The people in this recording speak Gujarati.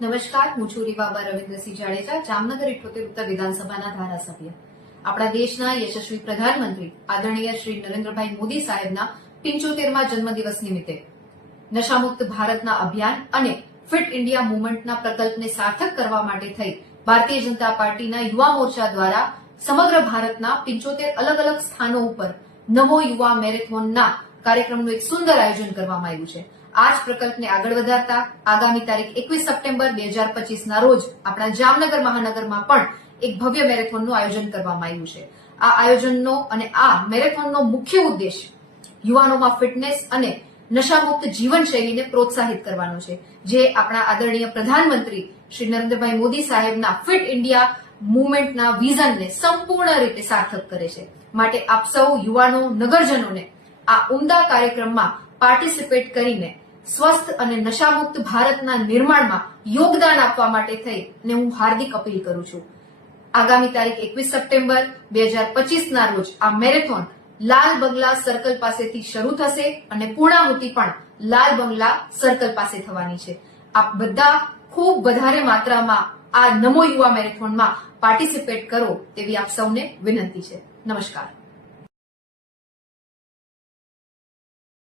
નમસ્કાર, હું છું રીવાબા રવિન્દ્રસિંહ જાડેજા, જામનગર 78 ઉત્તર વિધાનસભાના ધારાસભ્ય. આપણા દેશના યશસ્વી પ્રધાનમંત્રી આદરણીય શ્રી નરેન્દ્રભાઈ મોદી સાહેબના 75મા જન્મદિવસ નિમિત્તે નશામુક્ત ભારતના અભિયાન અને ફિટ ઇન્ડિયા મુવમેન્ટના પ્રકલ્પને સાર્થક કરવા માટે થઈ ભારતીય જનતા પાર્ટીના યુવા મોરચા દ્વારા સમગ્ર ભારતના 75 અલગ અલગ સ્થાનો ઉપર નમો યુવા મેરેથોનના કાર્યક્રમનું એક સુંદર આયોજન કરવામાં આવ્યું છે. આ જ પ્રકલ્પને આગળ વધારતા આગામી તારીખ 21 સપ્ટેમ્બર 2025ના રોજ આપણા જામનગર મહાનગરમાં પણ એક ભવ્ય મેરેથોનનું આયોજન કરવામાં આવ્યું છે. આ આયોજનનો અને આ મેરેથોનનો મુખ્ય ઉદ્દેશ યુવાનોમાં ફિટનેસ અને નશામુક્ત જીવનશૈલીને પ્રોત્સાહિત કરવાનો છે, જે આપણા આદરણીય પ્રધાનમંત્રી શ્રી નરેન્દ્રભાઈ મોદી સાહેબના ફિટ ઇન્ડિયા મુવમેન્ટના વિઝનને સંપૂર્ણ રીતે સાર્થક કરે છે. માટે આપ સૌ યુવાનો, નગરજનોને આ ઉમદા કાર્યક્રમમાં પાર્ટિસિપેટ કરીને સ્વસ્થ અને નશામુક્ત ભારતના નિર્માણમાં યોગદાન આપવા માટે થઈને હું હાર્દિક અપીલ કરું છું. આગામી તારીખ 21 સપ્ટેમ્બર 2025ના રોજ આ મેરેથોન લાલ બંગલા સર્કલ પાસેથી શરૂ થશે અને પૂર્ણાહુતિ પણ લાલ બંગલા સર્કલ પાસે થવાની છે. આપ બધા ખૂબ વધારે માત્રામાં આ નમો યુવા મેરેથોનમાં પાર્ટિસિપેટ કરો તેવી આપ સૌને વિનંતી છે. નમસ્કાર.